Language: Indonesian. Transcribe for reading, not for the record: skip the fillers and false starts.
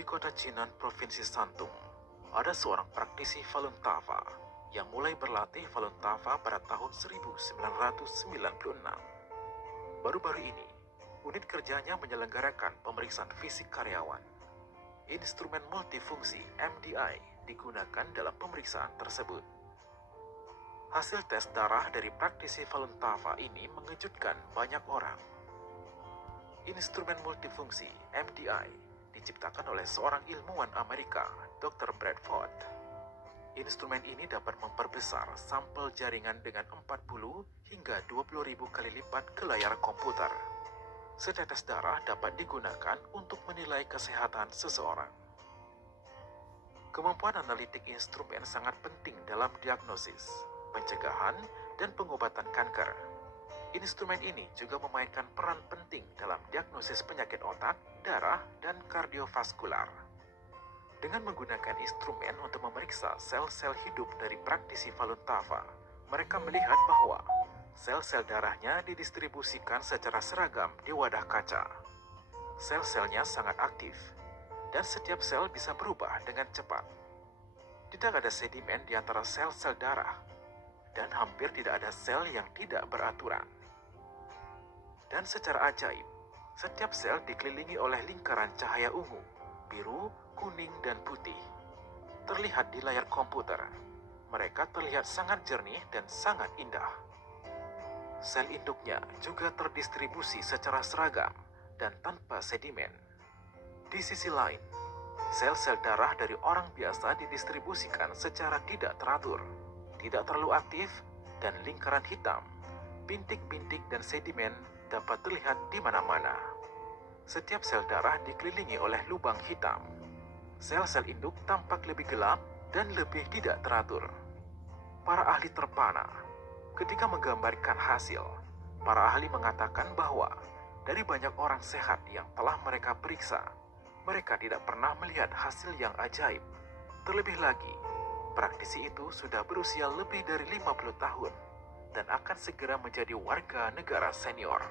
Di kota Jinan, Provinsi Santung, ada seorang praktisi Falun Tafa yang mulai berlatih Falun Tafa pada tahun 1996. Baru-baru ini, unit kerjanya menyelenggarakan pemeriksaan fisik karyawan. Instrumen multifungsi MDI digunakan dalam pemeriksaan tersebut. Hasil tes darah dari praktisi Falun Tafa ini mengejutkan banyak orang. Instrumen multifungsi MDI diciptakan oleh seorang ilmuwan Amerika, Dr. Bradford. Instrumen ini dapat memperbesar sampel jaringan dengan 40 hingga 20.000 kali lipat ke layar komputer. Setetes darah dapat digunakan untuk menilai kesehatan seseorang. Kemampuan analitik instrumen sangat penting dalam diagnosis, pencegahan, dan pengobatan kanker. Instrumen ini juga memainkan peran penting dalam diagnosis penyakit otak, darah, dan kardiovaskular. Dengan menggunakan instrumen untuk memeriksa sel-sel hidup dari praktisi Falun Tafa, mereka melihat bahwa sel-sel darahnya didistribusikan secara seragam di wadah kaca. Sel-selnya sangat aktif, dan setiap sel bisa berubah dengan cepat. Tidak ada sedimen di antara sel-sel darah, dan hampir tidak ada sel yang tidak beraturan. Dan secara ajaib, setiap sel dikelilingi oleh lingkaran cahaya ungu, biru, kuning, dan putih. Terlihat di layar komputer, mereka terlihat sangat jernih dan sangat indah. Sel induknya juga terdistribusi secara seragam dan tanpa sedimen. Di sisi lain, sel-sel darah dari orang biasa didistribusikan secara tidak teratur, tidak terlalu aktif, dan lingkaran hitam, bintik-bintik, dan sedimen dapat terlihat di mana-mana. Setiap sel darah dikelilingi oleh lubang hitam. Sel-sel induk tampak lebih gelap dan lebih tidak teratur. Para ahli terpana ketika menggambarkan hasil. Para ahli mengatakan bahwa dari banyak orang sehat yang telah mereka periksa, mereka tidak pernah melihat hasil yang ajaib. Terlebih lagi, praktisi itu sudah berusia lebih dari 50 tahun dan akan segera menjadi warga negara senior.